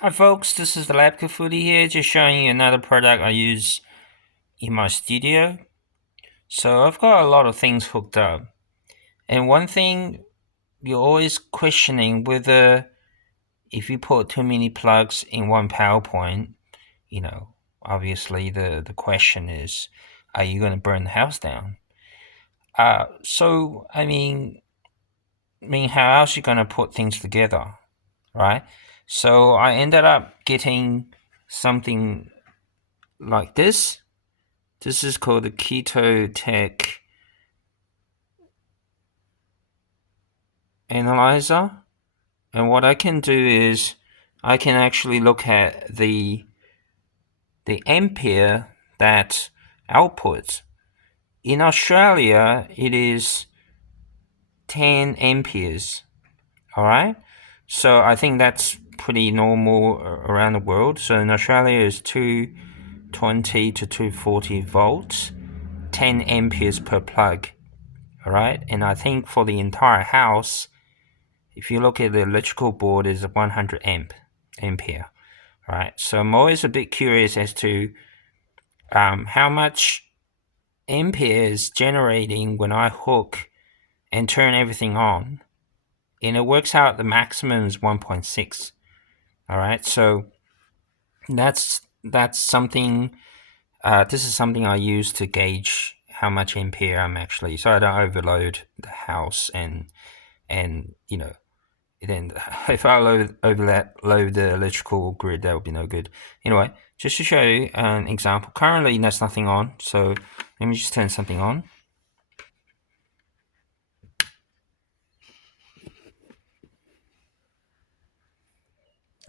Hi folks, this is the Lab Foodie here, just showing you another product I use in my studio. So I've got a lot of things hooked up, and one thing you're always questioning whether if you put too many plugs in one PowerPoint, obviously the question is, are you going to burn the house down? So how else are you going to put things together, right? So I ended up getting something like this. This is called the Ketotek analyzer. And what I can do is I can actually look at the ampere that outputs. In Australia, it is 10 amperes. All right. So I think that's pretty normal around the world. So in Australia, it's 220 to 240 volts, 10 amperes per plug. All right. And I think for the entire house, if you look at the electrical board, is 100 ampere. All right. So I'm always a bit curious as to how much ampere is generating when I hook and turn everything on, and it works out the maximum is 1.6. All right. So that's something. This is something I use to gauge how much ampere I'm actually, so I don't overload the house and then if I overload the electrical grid, that would be no good. Anyway, just to show you an example. Currently, there's nothing on, so let me just turn something on.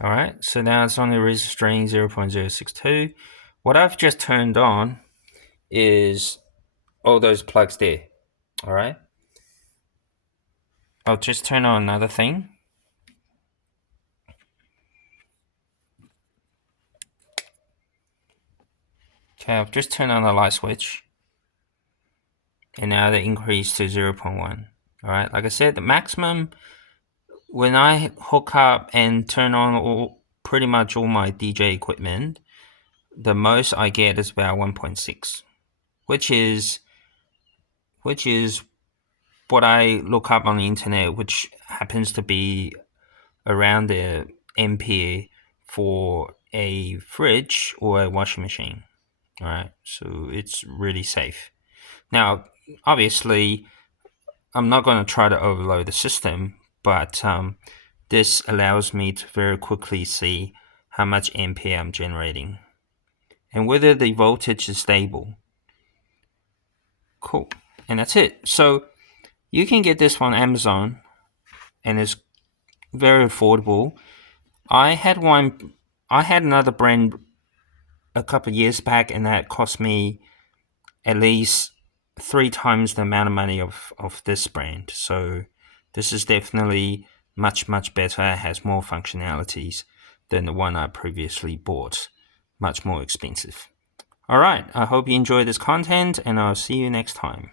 All right, so now it's only registering 0.062. What I've just turned on is all those plugs there. All right, I'll just turn on another thing. Okay, I've just turned on the light switch, and now they increase to 0.1. All right, like I said, the maximum when I hook up and turn on pretty much all my DJ equipment, the most I get is about 1.6, which is what I look up on the internet, which happens to be around the ampere for a fridge or a washing machine. All right, so it's really safe. Now, obviously, I'm not going to try to overload the system, but this allows me to very quickly see how much ampere I'm generating and whether the voltage is stable. Cool. And that's it. So you can get this on Amazon, and it's very affordable. I had another brand a couple of years back, and that cost me at least 3 times the amount of money of this brand. So this is definitely much better. It has more functionalities than the one I previously bought. Much more expensive. All right, I hope you enjoy this content, and I'll see you next time.